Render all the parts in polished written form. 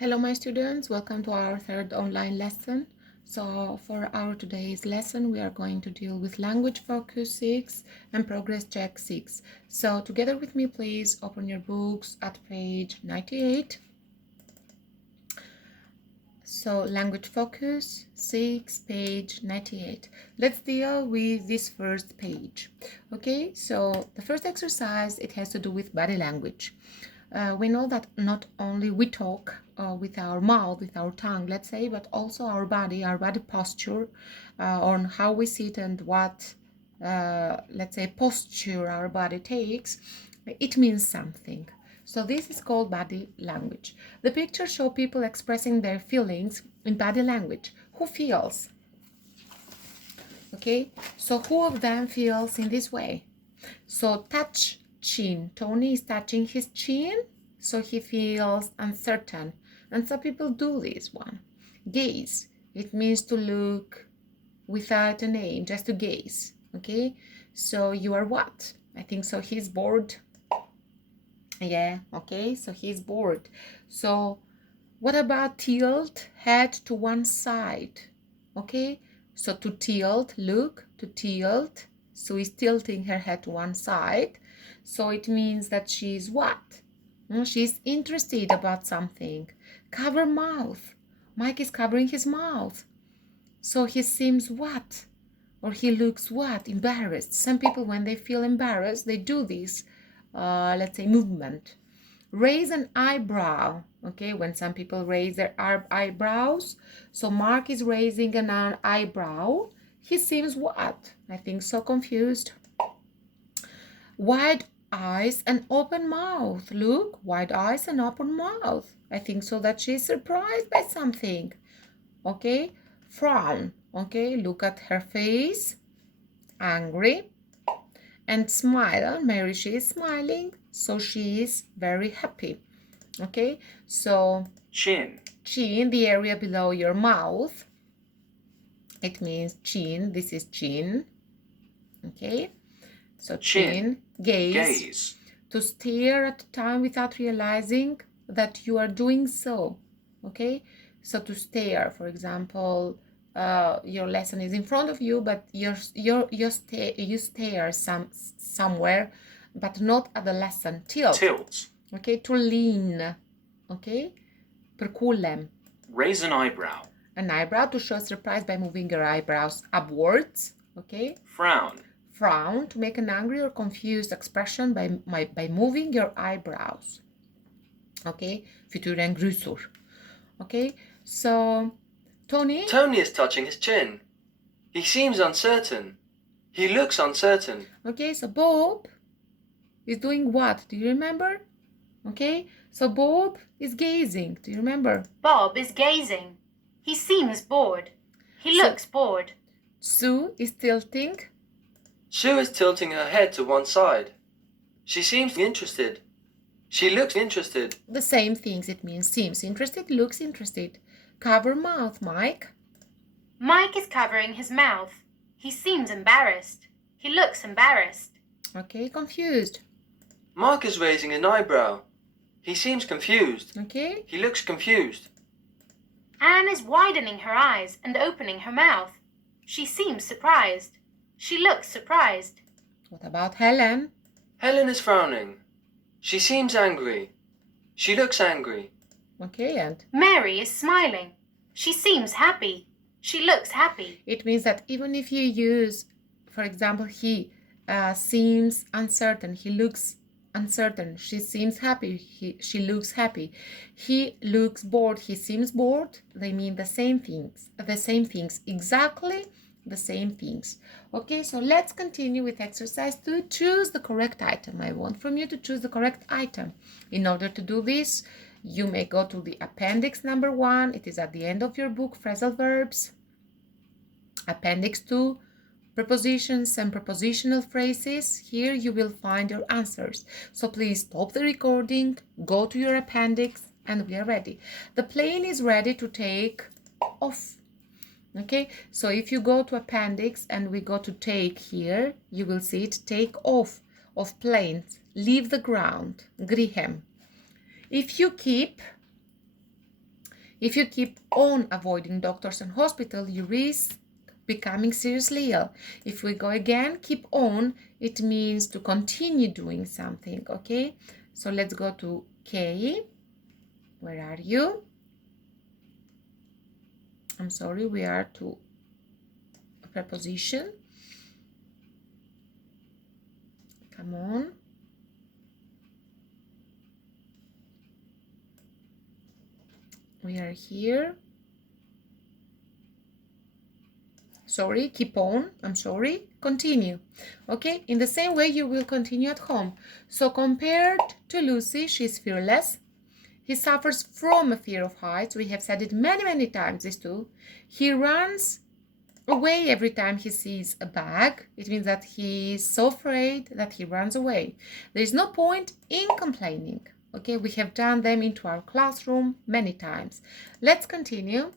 Hello, my students. Welcome to our third online lesson. So for our today's lesson, we are going to deal with language focus 6 and progress check 6. So together with me, please open your books at page 98. So language focus 6, page 98. Let's deal with this first page. Okay, so the first exercise, it has to do with body language. We know that not only we talk with our mouth, with our tongue, let's say, but also our body posture, on how we sit and what, let's say, posture our body takes, it means something. So this is called body language. The pictures show people expressing their feelings in body language. Who feels? Okay, so who of them feels in this way? So touch chin. Tony is touching his chin, so he feels uncertain. And some people do this one. Gaze. It means to look without a name, just to gaze. Okay, so you are what? I think so. He's bored. Yeah, okay, so he's bored. So what about tilt head to one side? Okay, so to tilt, look, to tilt. So he's tilting her head to one side. So it means that she's what? She's interested about something. Cover mouth. Mike is covering his mouth. So he seems what? Or he looks what? Embarrassed. Some people, when they feel embarrassed, they do this, let's say, movement. Raise an eyebrow. Okay, when some people raise their eyebrows. So Mark is raising an eyebrow. He seems what? I think so confused. Wide eyes and open mouth. Look, wide eyes and open mouth. I think so that she's surprised by something. Okay, frown. Okay, look at her face. Angry. And smile. Mary, she is smiling, so she is very happy. Okay, so chin, the area below your mouth, it means chin. This is chin. Okay, so chin. Gaze. To stare at time without realizing that you are doing so. Okay, so to stare, for example, your lesson is in front of you, but you stare somewhere, but not at the lesson. Tilt. Okay, to lean. Okay, perculem. Raise an eyebrow. An eyebrow, to show surprise by moving your eyebrows upwards. Okay. Frown. Frown, to make an angry or confused expression by moving your eyebrows. Okay, futuren grusor. Okay, so Tony is touching his chin. He seems uncertain. He looks uncertain. Okay, so Bob is doing what? Do you remember? Okay, so Bob is gazing. Do you remember? Bob is gazing. He seems bored. He looks bored. Sue is tilting. Sue is tilting her head to one side. She seems interested. She looks interested. The same things, it means seems interested, looks interested. Cover mouth, Mike. Mike is covering his mouth. He seems embarrassed. He looks embarrassed. Okay, confused. Mark is raising an eyebrow. He seems confused. Okay. He looks confused. Anne is widening her eyes and opening her mouth. She seems surprised. She looks surprised. What about Helen? Helen is frowning. She seems angry. She looks angry. Okay, and? Mary is smiling. She seems happy. She looks happy. It means that even if you use, for example, he seems uncertain, he looks uncertain, she seems happy, she looks happy, he looks bored, he seems bored, they mean the same things, exactly the same things. Okay, so let's continue with exercise 2. Choose the correct item. I want from you to choose the correct item. In order to do this, you may go to the appendix number 1. It is at the end of your book, phrasal verbs. Appendix 2, prepositions and prepositional phrases. Here you will find your answers. So please stop the recording, go to your appendix, and we are ready. The plane is ready to take off. Okay, so if you go to appendix and we go to take here, you will see it, take off of planes, leave the ground, grihem. If you keep, If you keep on avoiding doctors and hospital, you risk becoming seriously ill. If we go again, keep on, it means to continue doing something, okay? So let's go to K. Where are you? I'm sorry, we are to a preposition. Come on. We are here. Sorry, keep on. I'm sorry. Continue. Okay, in the same way you will continue at home. So compared to Lucy, she's fearless. He suffers from a fear of heights. We have said it many, many times, these two. He runs away every time he sees a bag. It means that he is so afraid that he runs away. There is no point in complaining. Okay, we have done them into our classroom many times. Let's continue.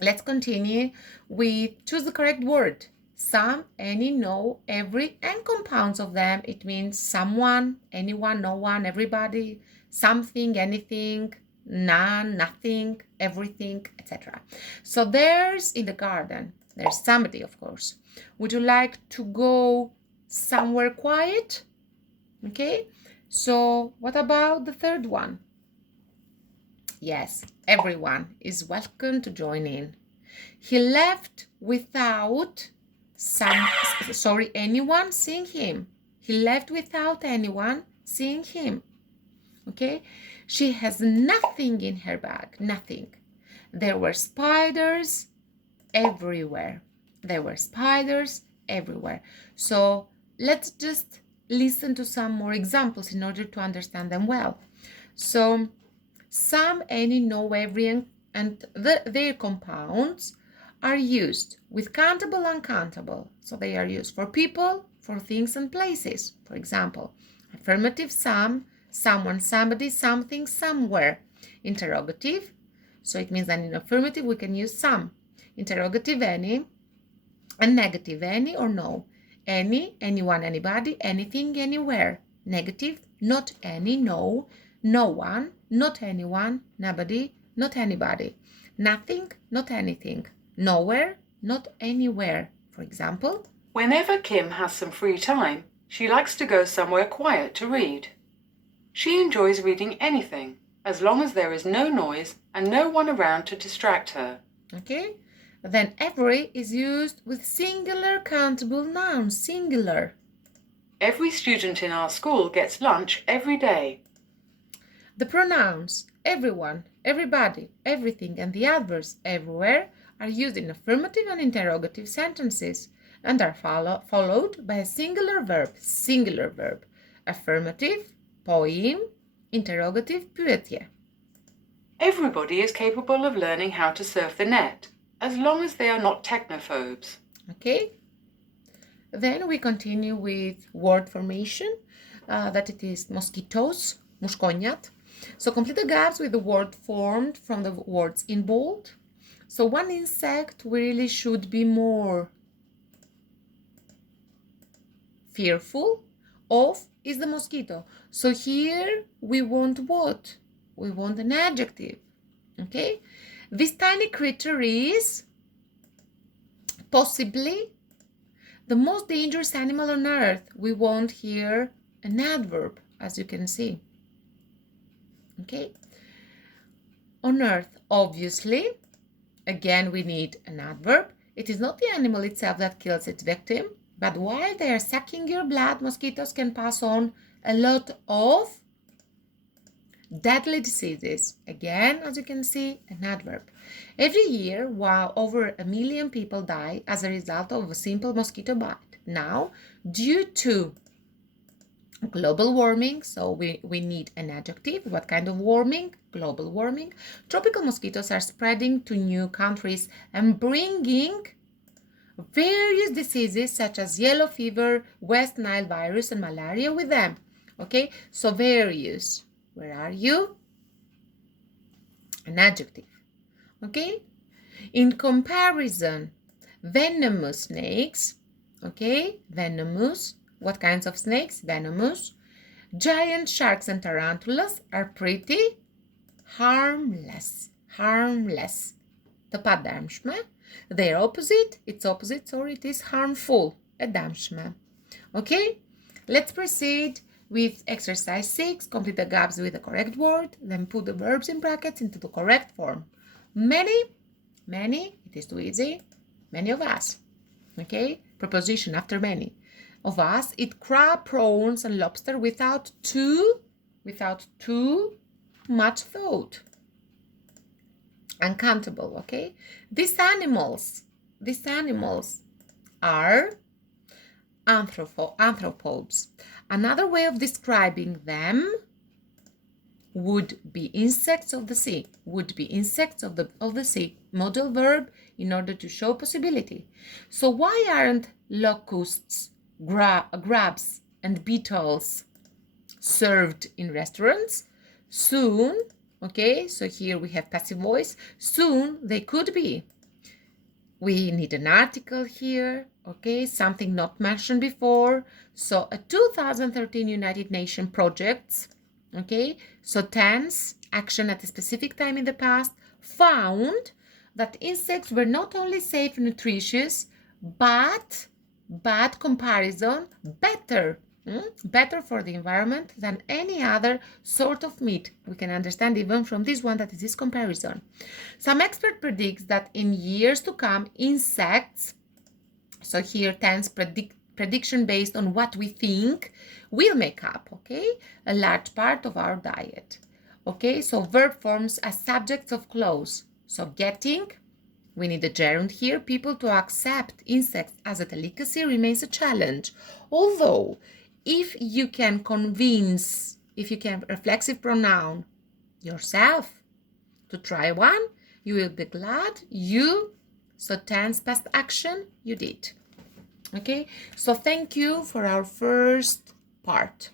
Let's continue with choose the correct word. Some, any, no, every, and compounds of them. It means someone, anyone, no one, everybody, something, anything, none, nothing, everything, etc. So there's in the garden, there's somebody, of course. Would you like to go somewhere quiet? Okay, so what about the third one? Yes, everyone is welcome to join in. He left without anyone seeing him. He left without anyone seeing him. Okay, she has nothing in her bag, nothing. There were spiders everywhere. There were spiders everywhere. So let's just listen to some more examples in order to understand them well. So some, any, no, every, and their compounds are used with countable, uncountable. So they are used for people, for things and places. For example, affirmative, some, someone, somebody, something, somewhere. Interrogative, so it means that in affirmative we can use some. Interrogative, any, and negative, any or no. Any, anyone, anybody, anything, anywhere. Negative, not any, no, no one, not anyone, nobody, not anybody. Nothing, not anything. Nowhere, not anywhere. For example, whenever Kim has some free time, she likes to go somewhere quiet to read. She enjoys reading anything, as long as there is no noise and no one around to distract her. Okay, then every is used with singular countable nouns, singular. Every student in our school gets lunch every day. The pronouns everyone, everybody, everything, and the adverbs everywhere are used in affirmative and interrogative sentences and are followed by a singular verb. Affirmative, poem, interrogative, pyetje. Everybody is capable of learning how to surf the net, as long as they are not technophobes. Okay? Then we continue with word formation, that it is mosquitos, mushkonyat. So complete the gaps with the word formed from the words in bold. So one insect we really should be more fearful of is the mosquito. So here we want what? We want an adjective. Okay? This tiny creature is possibly the most dangerous animal on earth. We want here an adverb, as you can see. Okay? On earth, obviously, again we need an adverb. It is not the animal itself that kills its victim, but while they are sucking your blood, mosquitoes can pass on a lot of deadly diseases. Again, as you can see, an adverb. Every year, while over 1 million people die as a result of a simple mosquito bite. Now, due to global warming, so we need an adjective. What kind of warming? Global warming. Tropical mosquitoes are spreading to new countries and bringing various diseases such as yellow fever, West Nile virus, and malaria with them. Okay, so various. Where are you? An adjective. Okay, in comparison, venomous snakes. Okay, venomous. What kinds of snakes? Venomous. Giant sharks and tarantulas are pretty harmless. harmless. Το padamshme. Their opposite, its opposite, sorry, it is harmful. Edamshme. Okay? Let's proceed with exercise 6. Complete the gaps with the correct word. Then put the verbs in brackets into the correct form. Many, it is too easy. Many of us. Okay? Preposition after many. Of us eat crab, prawns, and lobster without too much thought. Uncountable, okay? These animals are anthropods. Another way of describing them would be insects of the sea. Would be insects of the sea. Modal verb in order to show possibility. So why aren't locusts, grubs, and beetles served in restaurants? Soon, okay, so here we have passive voice. Soon they could be. We need an article here, okay, something not mentioned before. So a 2013 United Nations projects, okay, so tense, action at a specific time in the past, found that insects were not only safe and nutritious, but bad comparison, better for the environment than any other sort of meat. We can understand even from this one that it is comparison. Some expert predicts that in years to come, insects, so here tense prediction based on what we think, will make up, okay, a large part of our diet. Okay, so verb forms as subjects of clause. So getting, we need a gerund here. People to accept insects as a delicacy remains a challenge. Although, if you can reflexive pronoun yourself to try one, you will be glad so tense past action, you did. Okay, so thank you for our first part.